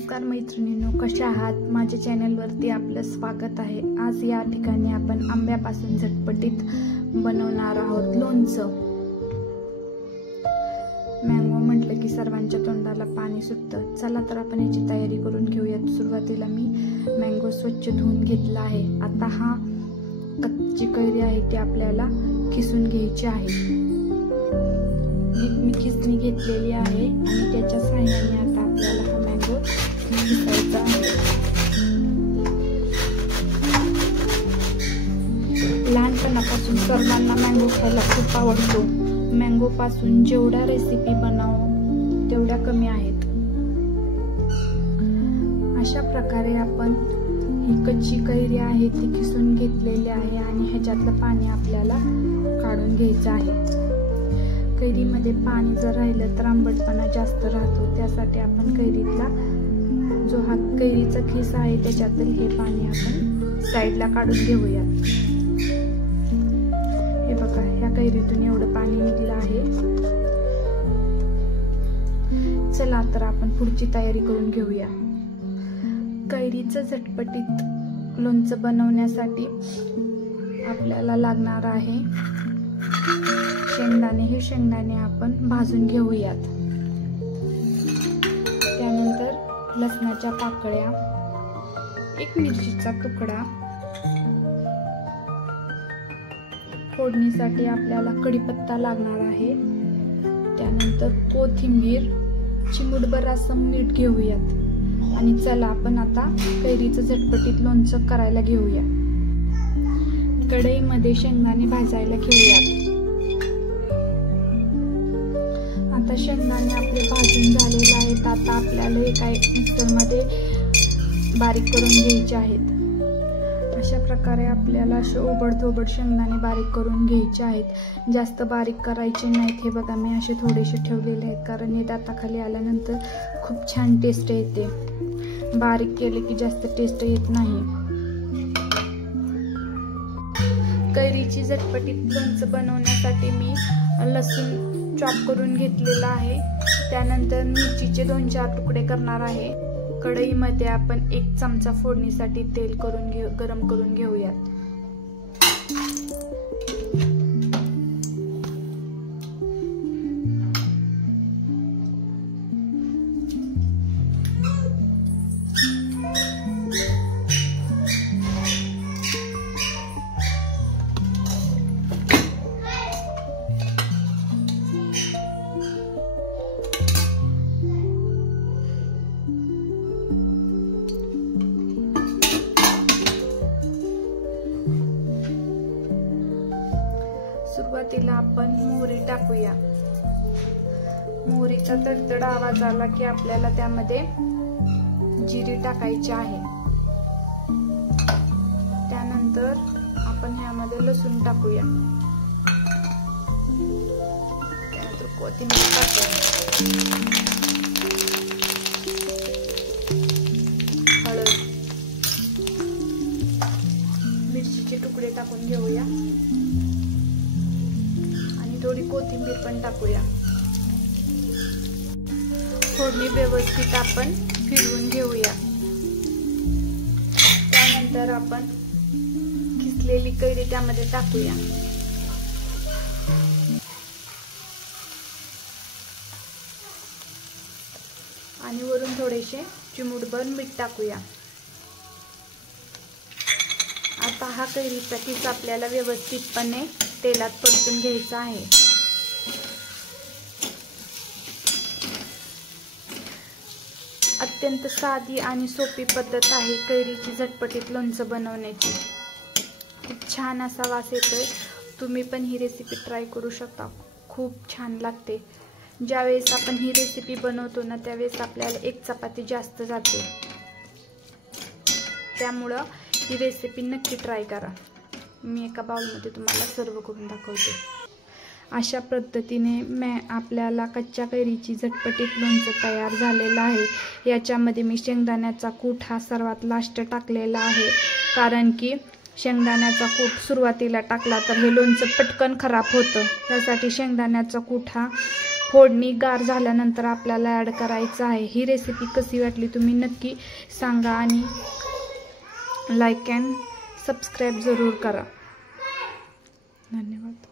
नमस्कार मैत्रिणींनो, कशा आहात? माझ्या चॅनलवरती आपलं स्वागत आहे। आज या ठिकाणी आपण आंब्यापासून झटपटीत बनवणार आहोत लोणचं। मँगो म्हटलं की सर्वांच्या तोंडाला पाणी सुटतं। चला तर आपण याची तयारी करून घेऊयात। सुरुवातीला मी मँगो स्वच्छ धुवून घेतला आहे। आता हा कच्ची कैरी आहे ती आपल्याला खिसून घ्यायची आहे। मी खिसणी घेतलेली आहे आणि त्याच्या सहाय्याने आता आपल्याला हा मँगो खिसायचा आहे। लहानपणापासून सर्वांना मँगो खायला खूप आवडतो। मँगो पासून जेवढ्या रेसिपी बनवू तेवढ्या कमी आहेत। अशा प्रकारे आपण ही कच्ची कैरी आहे ती खिसून घेतलेली आहे आणि ह्याच्यातलं पाणी आपल्याला काढून घ्यायचं आहे। कैरीमध्ये पाणी जर राहिलं तर आंबटपणा जास्त राहतो, त्यासाठी आपण कैरीतला जो हा कैरीचा खिसा आहे त्याच्यातील हे पाणी आपण साईडला काढून घेऊया। हे बघा, ह्या कैरीतून एवढं पाणी निघलं आहे। चला तर आपण पुढची तयारी करून घेऊया। कैरीचं झटपटीत लोणचं बनवण्यासाठी आपल्याला लागणार आहे शेंगदाणे। हे शेंगदाणे आपण भाजून घेऊयात। त्यानंतर लसणाच्या पाकळ्या, एक मिरचीचा तुकडा, फोडणीसाठी आपल्याला कढीपत्ता लागणार आहे। त्यानंतर कोथिंबीर, चिमूटभर असं मीठ घेऊयात आणि चला आपण आता कैरीचं झटपटीत लोणचं करायला घेऊया। कढईमध्ये शेंगदाणे भाजायला घेऊयात। आता शेंगदाणे आपले भाजून झालेले आहेत। आता आपल्याला एका मिक्सरमध्ये बारीक करून घ्यायचे आहेत। अशा प्रकारे आपल्याला असे ओबडधोबड शेंगदाणे बारीक करून घ्यायचे आहेत। जास्त बारीक करायचे नाहीत। हे बघा, मी असे थोडेसे ठेवलेले आहेत कारण हे दाताखाली आल्यानंतर खूप छान टेस्ट येते। बारीक केले की जास्त टेस्ट येत नाही। कैरीची झटपटीत लोणचं बनवण्यासाठी मी लसूण चॉप करून घेतलेला आहे। त्यानंतर मिरचीचे 2-4 तुकडे करणार आहे। कढईमध्ये आपण 1 चमचा फोडणीसाठी तेल गरम करून घेऊयात। सुरुवातीला आपण मोहरी टाकूया। मोहरीचा तडतड आवाज आला की आपल्याला त्यामध्ये जिरे टाकायचे आहे। त्यानंतर आपण ह्यामध्ये लसूण टाकूया। त्यानंतर कोथिंबीर टाकूया, हळद, मिरचीचे तुकडे टाकून घेऊया आणि थोडी कोथिंबीर पण टाकूया। फोडणी व्यवस्थित आपण फिरवून घेऊया। त्यानंतर आपण खिसलेली कैरी त्यामध्ये टाकूया आणि वरून थोडेसे चिमूटभर मीठ टाकूया। आता हा कैरीचा खिस आपल्याला व्यवस्थितपणे तेलात परतून घ्यायचा आहे। अत्यंत साधी आणि सोपी पद्धत आहे कैरीची झटपटीत लोणचं बनवण्याची। खूप छान असा वास येतोय। तुम्ही पण ही रेसिपी ट्राय करू शकता, खूप छान लागते। ज्यावेळेस आपण ही रेसिपी बनवतो ना त्यावेळेस आपल्याला 1 चपाती जास्त जाते। त्यामुळं ही रेसिपी नक्की ट्राय करा। मी एका बाउलमध्ये तुम्हाला सर्व करून दाखवते। अशा पद्धतीने आपल्याला कच्च्या कैरीची झटपटीत लोणचं तयार झालेलं आहे। याच्यामध्ये मी शेंगदाण्याचा कूट हा सर्वात लास्ट टाकलेला आहे, कारण की शेंगदाण्याचा कूट सुरुवातीला टाकला तर हे लोणचं पटकन खराब होतं। त्यासाठी शेंगदाण्याचा कूट हा फोडणी गार झाल्यानंतर आपल्याला ॲड करायचं आहे। ही रेसिपी कशी वाटली तुम्ही नक्की सांगा आणि लाईक अँड सबस्क्राईब जरूर करा। धन्यवाद।